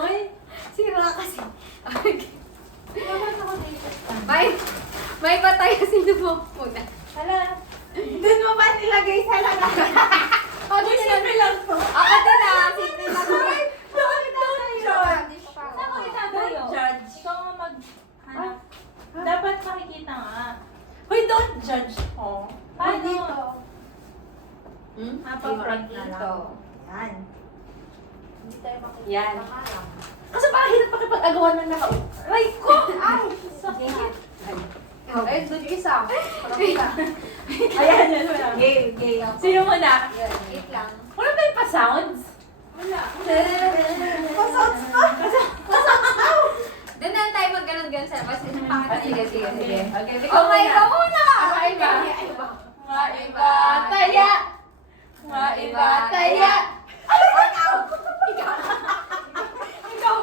Hoy, Sira kasi. dapat ako dito. May patay sino mo muna. Hala, doon mo ba nilagay sa lakas? Ako din Simple lang to. Ako din simple lang. Don't judge. Saan Saan ko itatayo? Judge. Ikaw nga maghanap. Dapat makikita nga. Hoy, don't judge ko. Paano? Dito. Napa-front na Dito. lang. Yan. Hindi tayo makikita. Yan. Parang. Kasi parang hirap makipag-agawan ng naka... Aray ko! Ay! Sakit. Ayun, doon yung isa. Parang isa. Ayan, yan wala. Game, game. Sino muna? Yan, wait lang. Wala ba yung pa-sounds? Wala. Pa-sounds pa! Doon na tayo mag-ganon-ganon sa labas. Sige, sige, sige. Okay, Okay, ikaw muna! Maiba. Maiba. Maiba. Taya! Maiba. Taya! Ikaw!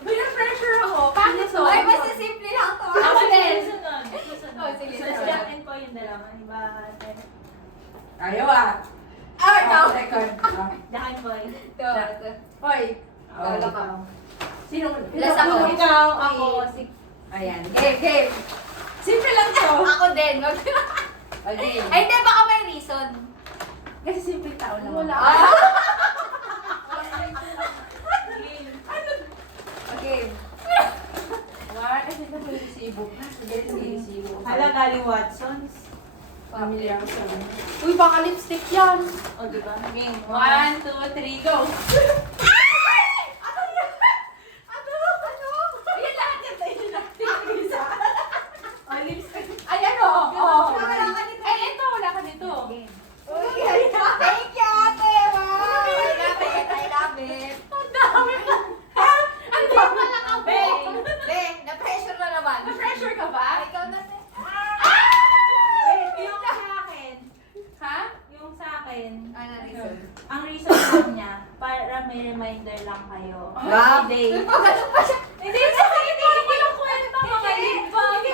Pinapressure ako. Paano to? Ay, basta simple lang to. Ako din. Susunod. Susunod. Oh, sige, Susunod. susunod. Siyakin ko yung dalawa. Iba. Ayaw ah. Ah, ikaw. Second. Dahan boy. Ito, ito. Hoy. Wala ka. Sino? Last ako. Ikaw, ako. Si Ayan. Game, game. Simple lang to. Ako din. Okay. Ay, hindi, baka may reason. Kasi simple tao lang. Wala. Ah! Okay. Wala kasi ito may resibo. Sige, may resibo. Hala, galing Watson's. Familiar ko sa ano. Uy, baka lipstick yan. O, diba? Game. 1, 2, 3, go! Ayan lahat yan sa'yo na. O, lipstick. Ay, ano? Oh. Wala ka dito. Ay, ito, wala ka dito. Thank you, ate. Wow. I love it. I love it. Ang dami pa. Ang Hindi dami pala ka Be, Be, na-pressure na naman. na-pressure ka ba? Ikaw na, te. Wait, yung sa akin. Ha? Yung sa akin. Ano reason? Ang reason lang niya, para may reminder lang kayo. Wow. Every day. Ganun pa siya. Hindi ko lang kwento mga liba. Hindi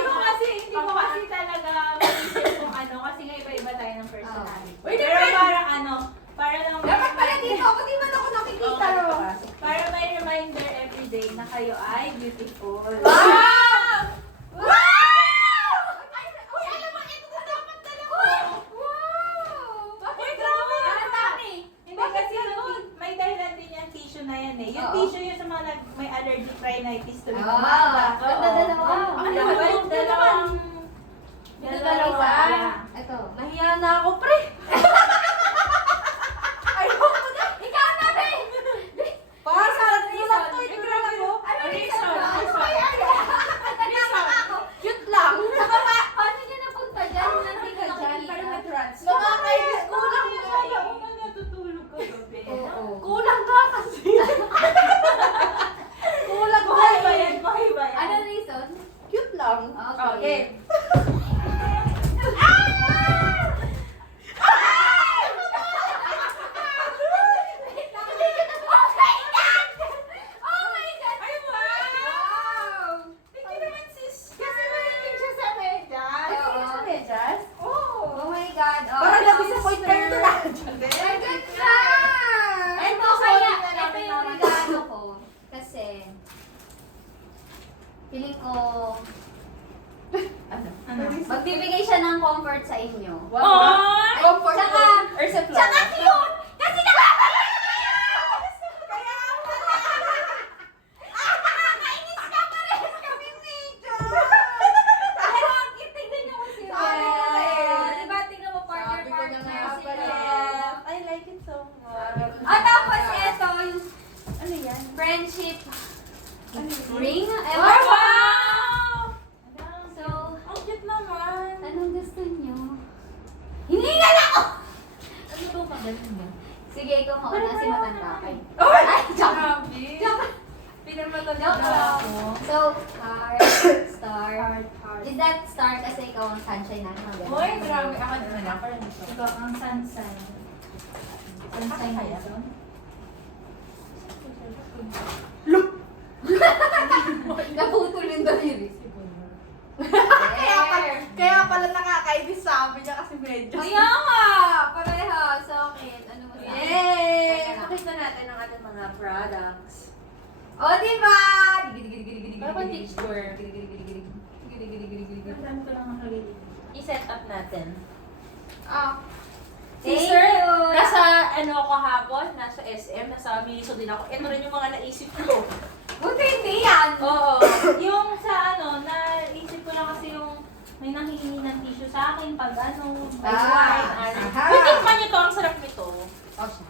ko kasi talaga maisip kung ano. Kasi nga iba-iba tayo ng personality. Wait, Pero wait. parang ano, para lang Dapat pala dito ako. Di ba ako nakikita? para may reminder every day na kayo ay beautiful. Wow! Wow! Uy, alam mo, ito na dapat dalawa. Wow! Bakit grabe? Ang dami. Hindi kasi may dahilan din yung tissue na yan eh. Yung Oo. tissue yung sa mga may allergic rhinitis tuloy Ah, umaga. ganda dalawa. Ang Ano, dalawang Ito dalawa. dalawa. Ito. Nahiya na ako, pre. Ayoko na. Ikaw na, Be. Para sa reason. Ito grabe mo. Ano reason? Reason. Ano ba yan? Nagkakama ako. Cute lang. Saka paano niya napunta dyan? Nandito ka dyan. Parang nag-trans. Mga kainis, kulang Kaya ka. kaya una natutulog ka gabi. Oo. Kulang ka kasi. Kulang ka. Buhay ba yan? Buhay ba yan? Ano reason? Cute lang. Okay. Oh my God! Ay, wow! Wow! Thank you naman, sis. Kasi mahilig siya sa medyas. Oo. Ay, sa medyas? Oh my God! Oh, Parang ito, na-disappoint kayo Mr. na. Ay, ganda! Ito sorry kaya, na lang, ito yung naman. regalo ko. Kasi, feeling ko, Ano? magbibigay siya ng comfort sa inyo. Wow. Ay, Comfort tsaka, or sa flower? tsaka cute! Kasi nakakainis Nakakainis ka parehas kami medyo! Pero ang cute, tignan niyo kasi. Sabi ko na eh. Diba, tingnan mo partner Sabi ko na nga sila. pala. I like it so much. Ah, tapos ito, yung Ano yan? friendship Ano yun? ring. Ay, wow! So, Ang cute naman. anong gusto niyo? Hiningal ako! Ano to magaling mo? Sige, ikaw mauna si matanda kay. Ay! Ay, joke. Grabe. Joke. Pinamatanda Joke na lang. ako. So, star. Is that star kasi ikaw ang sunshine na mga ganun? Hoy, grabe. Ako naman ako. Parang ito. Ikaw ang sunshine. Sunshine Kaya? reason? Naputol yung daliri. Kaya pala nakakainis sabi niya kasi medyo. Kaya nga! Pareha sa akin. Ano mo sa akin? Yay! Teka lang. Pakita natin ang ating mga products. O, diba? Parang texture. Saan ko lang nakalili? I-set up natin. Oh. Sister, Thank you. nasa ano ako kahapon, nasa SM, nasa Miniso din ako. Ito rin yung mga naisip ko. Buti hindi yan. Oo. Yung sa ano, naisip ko lang kasi yung may nanghihingi ng tissue sa akin pag ano, Ah. Ano. Aha. Uy, tikman niyo to. Ang sarap nito. Oh, siya.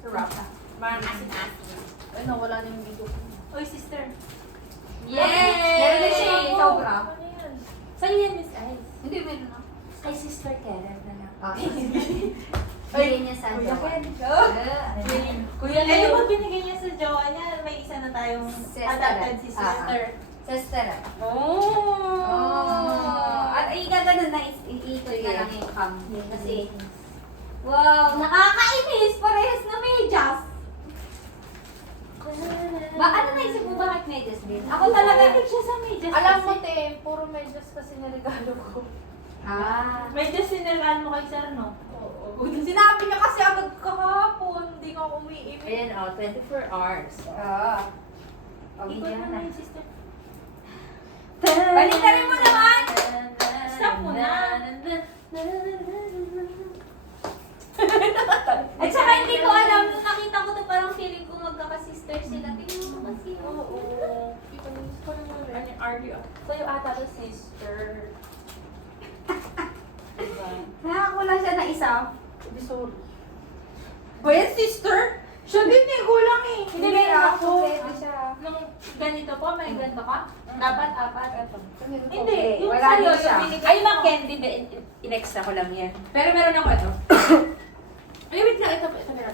Sarap. Parang asin-asin. Ay, nawala na yung video ko. Oy, sister. Yay! Meron din siya yung sobra. Ano yan? Sa'yo yan, Miss Ice. Hindi, meron na. Ay, Sister Karen na lang. Ah. Bigyan niya sa Kuya jowa. Ken. Kuya, ay, pag binigay niya sa jowa niya, may isa na tayong Sister. adopted si Ah. sister. Sister. Oh! Oh. At gaganon na iikot na Sige. lang yung cam. Kasi, wow, nakakainis. Parehas na medyas. Ba, ano naisip mo bakit medyas din? Ako talaga. Mahilig siya sa medyas. Alam mo, kasi. te, puro medyas kasi naregalo ko. Ah. Medyas siniraan mo kay sir, no? Oo. Sinabi niya kasi agad kahapon, hindi nga ako umiimik. Ayan, 24 hours. Oo. Ikot mo na yung sister. Balitarin mo naman! Stop mo na. At saka hindi ko alam, nung nakita ko to parang feeling ko magkaka-sister sila. Tingnan mo kasi. Oo. Ano yung RD? Sa'yo ata to sister. Diba? Nakakula siya na isa. Hindi, sorry. Ba yan, sister? Siya din eh, kulang eh. Hindi rin ako. Pwede siya. Nung ganito po, may ganito ka? Dapat apat. Hindi, Hindi, yung wala sa'yo, din siya. yung binigay Ay, mo. mag-candy ba? In-extra ko lang yan. Pero meron ako ito. Ay, wait lang. Ito meron.